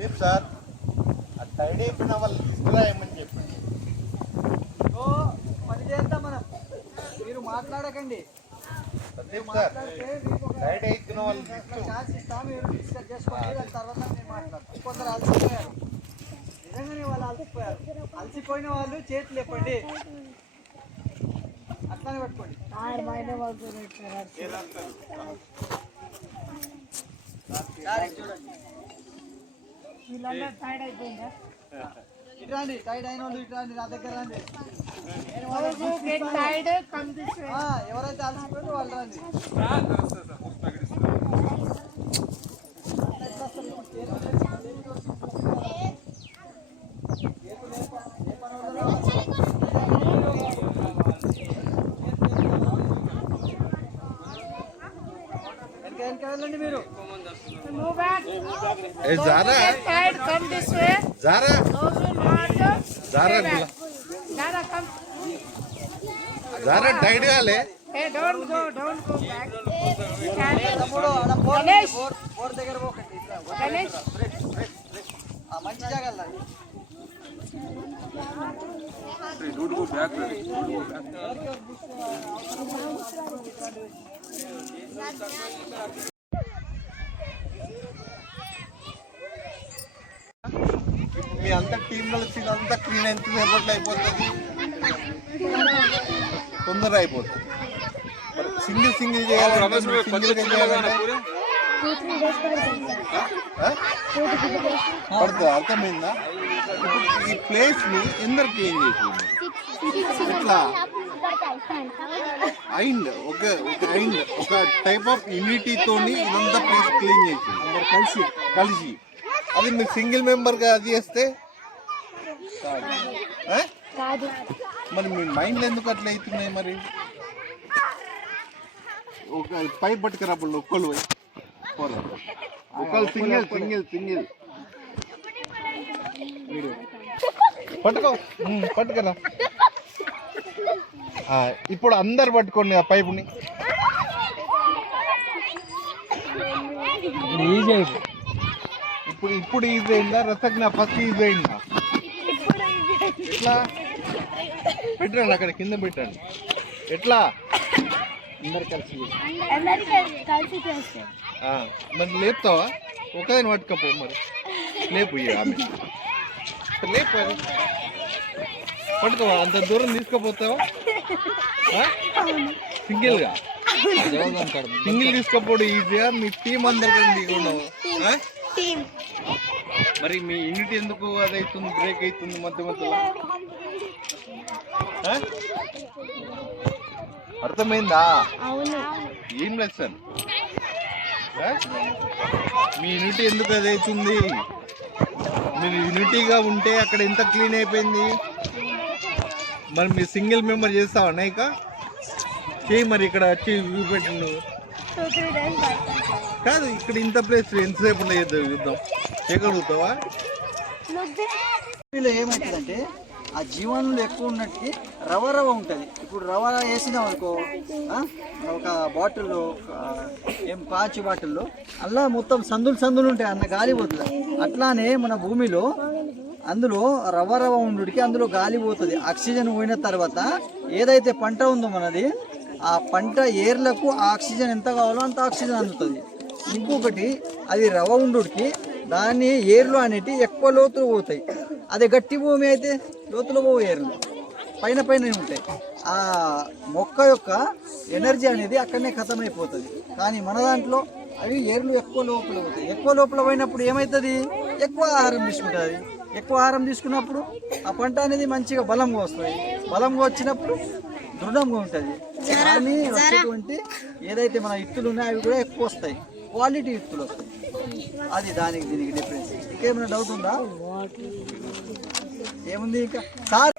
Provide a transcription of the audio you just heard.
Sandeep sir ఆ Tide అయిపోయిన వాళ్ళు లిస్ట్ రాయమని చెప్పండి. పని చేద్దాం మనం, మీరు మాట్లాడకండి. సందీప్ సార్ టైడ్ అయిపోయిన వాళ్ళు ఛాన్స్ ఇస్తాం, మీరు డిస్కస్ చేసుకోండి. దాని తర్వాత నేను మాట్లాడతాను. కొందరు అలసిపోయారు, నిజంగానే వాళ్ళు అలసిపోయారు. అలసిపోయిన వాళ్ళు చేతులు లేపండి, అట్లానే పట్టుకోండి. ఇట్లాండి టైడ్ అయిన వాళ్ళు ఇట్లాండి నా దగ్గర రండి. ఎవరైతే అలసిపోయిందో వాళ్ళు రండి. వెళ్ళండి మీరు. జారా టైడ్ కాలే ఫోర్ దగ్గర పోకండి, మంచి జాగా. మీ అంతా టీం కలిసి అంతా క్లీన్ ఎంత సేపట్లో అయిపోతుంది, తొందరగా అయిపోతుంది. సింగిల్ సింగిల్ చేయాలంటే పడుతుంది. అర్థమైందా? ఇప్పుడు ఈ ప్లేస్ ని ఎందరు క్లీన్ చేసింది ఎట్లా అండ్ ఒక టైప్ ఆఫ్ యూనిటీతోని ఇదంతా ప్లేస్ క్లీన్ చేసింది కలిసి కలిసి. అది మీరు సింగిల్ మెంబర్గా అది చేస్తే మరి మీ మైండ్లో ఎందుకు అట్లా అవుతున్నాయి? మరి ఒక పైప్ పట్టుకురాప్పుడు ఒక్కళ్ళు ఒకళ్ళు సింగిల్ సింగిల్ సింగిల్ పట్టుకరా. ఇప్పుడు అందరు పట్టుకోండి ఆ పైపుని. ఈజీ అయిపోయింది. ఇప్పుడు ఈజీ అయిందా? రసజ్ఞ ఫస్ట్ ఈజీ అయిందా? ఎట్లా పెట్టండి, అక్కడ కింద పెట్టండి. ఎట్లా అందరు కలిసి మరి లేపుతావా? ఒకదాని పట్టుకపో, మరి లేపు ఆమె లేపు. అది పట్టుకోవా? అంత దూరం తీసుకుపోతావా? సింగిల్గా సింగిల్ తీసుకపోవడం ఈజీగా? మీ టీం అందరికీ ఉన్నావు. మరి మీ యూనిట్ ఎందుకు అదవుతుంది, బ్రేక్ అవుతుంది మధ్య మధ్యలో? అర్థమైందా? ఏం లెసన్? మీ యూనిటీ ఎందుకు అదవుతుంది? మీరు యూనిటీగా ఉంటే అక్కడ ఎంత క్లీన్ అయిపోయింది. మరి మీరు సింగిల్ మెంబర్ చేస్తావా నైక? చేయి మరి. ఇక్కడ వచ్చి చూపెట్టు. కాదు, ఇక్కడ ఇంత ప్లేస్ ఎంతసేపు చూద్దాం. చేయగలుగుతావా? ఏమవుతుందంటే ఆ జీవనంలో ఎక్కువ ఉన్నట్టు రవ ఉంటుంది. ఇప్పుడు రవ వేసినాం అనుకో, ఒక బాటిల్లో పాచి బాటిల్లో అలా మొత్తం సందులు ఉంటాయి, అన్న గాలి పోతుంది. అట్లానే మన భూమిలో అందులో రవ ఉండుడికి అందులో గాలి పోతుంది. ఆక్సిజన్ పోయిన తర్వాత ఏదైతే పంట ఉందో మనది, ఆ పంట ఏర్లకు ఆక్సిజన్ ఎంత కావాలో అంత ఆక్సిజన్ అందుతుంది. ఇంకొకటి అది రవ ఉండుడికి దాన్ని ఏర్లు అనేటి ఎక్కువ లోతులు పోతాయి. అదే గట్టి భూమి అయితే లోతులు పోవు, ఏర్లు పైన ఉంటాయి. ఆ మొక్క యొక్క ఎనర్జీ అనేది అక్కడనే ఖతమైపోతుంది. కానీ మన దాంట్లో అవి ఏర్లు ఎక్కువ లోపల పోతాయి. ఎక్కువ లోపల పోయినప్పుడు ఏమవుతుంది? ఎక్కువ ఆహారం తీసుకుంటుంది. ఎక్కువ ఆహారం తీసుకున్నప్పుడు ఆ పంట అనేది మంచిగా బలంగా వస్తుంది. బలంగా వచ్చినప్పుడు దృఢంగా ఉంటుంది. కానీ వచ్చేటువంటి ఏదైతే మన ఇత్తులు ఉన్నాయో అవి కూడా ఎక్కువ వస్తాయి, క్వాలిటీ ఇత్తులు వస్తాయి. అది దానికి దీనికి డిఫరెన్స్. ఇంకేమైనా డౌట్ ఉందా? ఏముంది ఇంకా సార్?